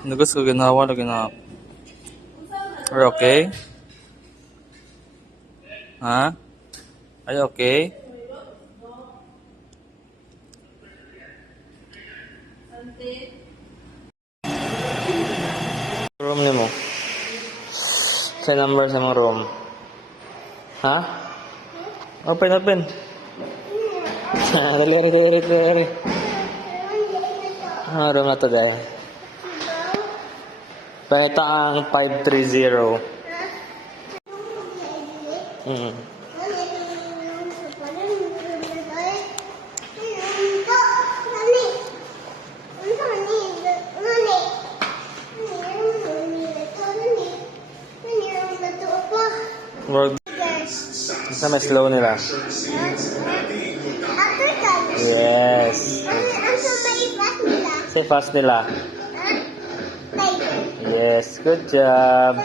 Nugus ko ginawa lagi na. Are you okay? Ha? Are you okay? Room ni mo. Sa number sa mga room. Ha? Open, open. Dali. Room na to dahil. Pahita ang 530. Wag sa mas slow nila. Yes. Say fast nila. Yes, good job.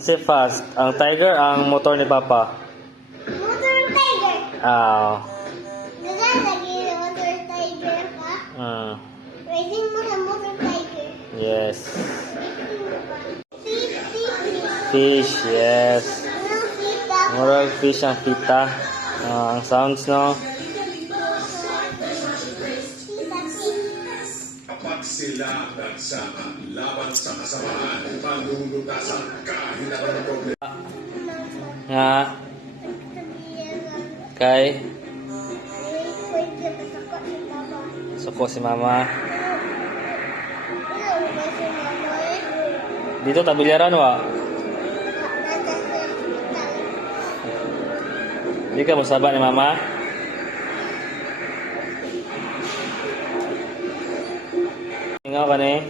Say fast. Ang tiger, ang motor ni Papa. Motor tiger. Lagi motor tiger pa. Riding mo sa motor tiger. Yes. Fish, yes. Murag fish ang pita. Ang sounds, no? Kapag sila nagsama, laban sa kasamaan, panlulutasan kahit ang problema. Nga. Kay? Suko si Mama. Dito tabilyaran wa. Di ka masaba ni Mama? Ingaw ka ni?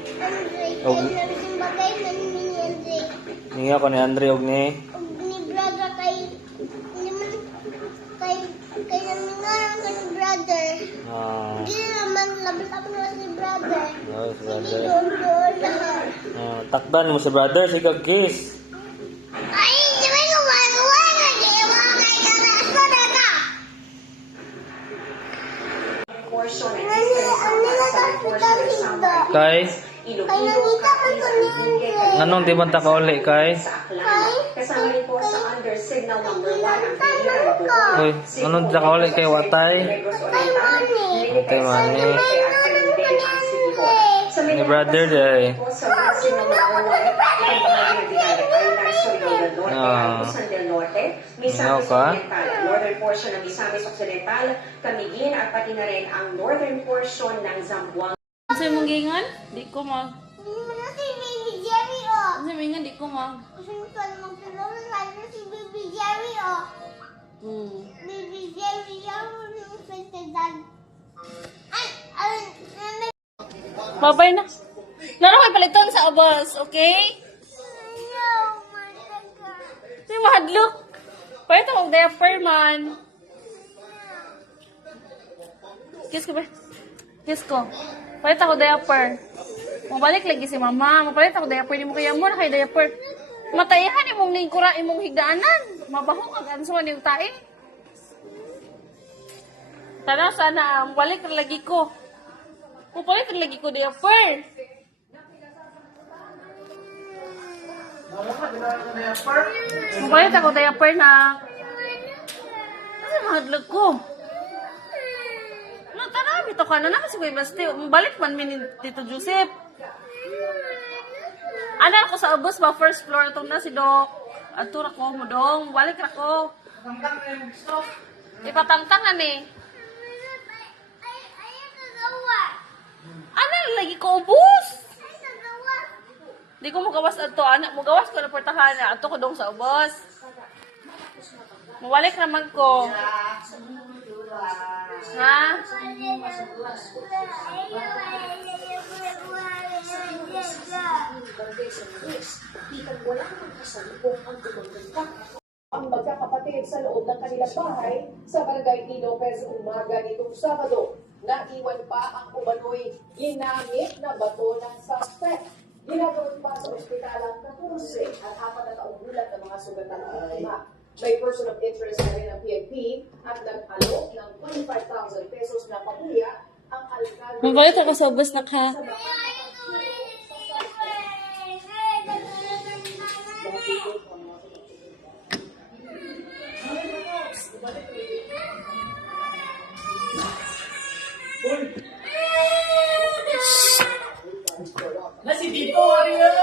Ingaw ka ni Andre og ni? Ni brother kay namingarang ka ni brother. Di naman laban-laban mo si brother. Si brother. Doon lahat. Takdan mo si brother, sige kiss. Ay, di ba yung magawa na di mga kailangan na ka? Kay? Kaya nakita ko ito ni Andre. Anong di man ta kauli kay? Kasama rin po sa under signal number 1 ang Uy, anong di ta kauli kay Watay? Watay mani. Ni brother day. signal number 1 San del Norte, Misamis Occidental, northern portion ng Misamis Occidental, Camiguin at pati na rin ang northern portion ng Zamboanga. Kasi mong gingan? Di ko mag. Hindi mo na si Baby Jerry, oh. Kasi mong gingan, di ko mag. Gusto mo pa naman tulungan lalo si Baby Jerry, oh. Baby Jerry, yan mo yung festival. Ay, Babay na. Naroon paliton sa abas, okay? ayaw, malaga. Hindi mahadlok. Pwede akong diaper man. Kiss ko ba? Kiss ko. Palit ako diaper. Mabalik lagi si Mama. Mapalit ako diaper. Di mo kaya mo na kay diaper. Matayahan imong ningkura imong higdaanan. Mabaho kag ansuan yung tae. Tanaw sana. Mabalik lagi ko. Mabalik lagi ko diaper. Mabalik ako diaper na. Kasi mahadlag ko. Tara, dito ka na kasi Kuya Basti. Balik man min dito Joseph. Ana ako sa abos ba first floor itong na si Doc. Ato ra ko mo dong, balik ra ko. Ipatangtangan eh. Ana lagi ko ubos. Di ko mo gawas ato ana, mo gawas ko na portahan na ato ko dong sa ubos. Mawalik naman ko. Ha? Ang magkakapatid sa loob ng kanilang bahay sa Barangay T. Lopez umaga nitong Sabado. Naiwan pa ang umano'y ginamit na bato ng suspect. Ginagawa pa sa ospital ang 14 at 4 na taong gulat ng mga sugatan ng biktima. May person of interest na rin ang PNP at nag-alok ng 25,000 pesos na pabuya ang alkalde. Mabalit ako sa ubas na ka. Na si Victoria!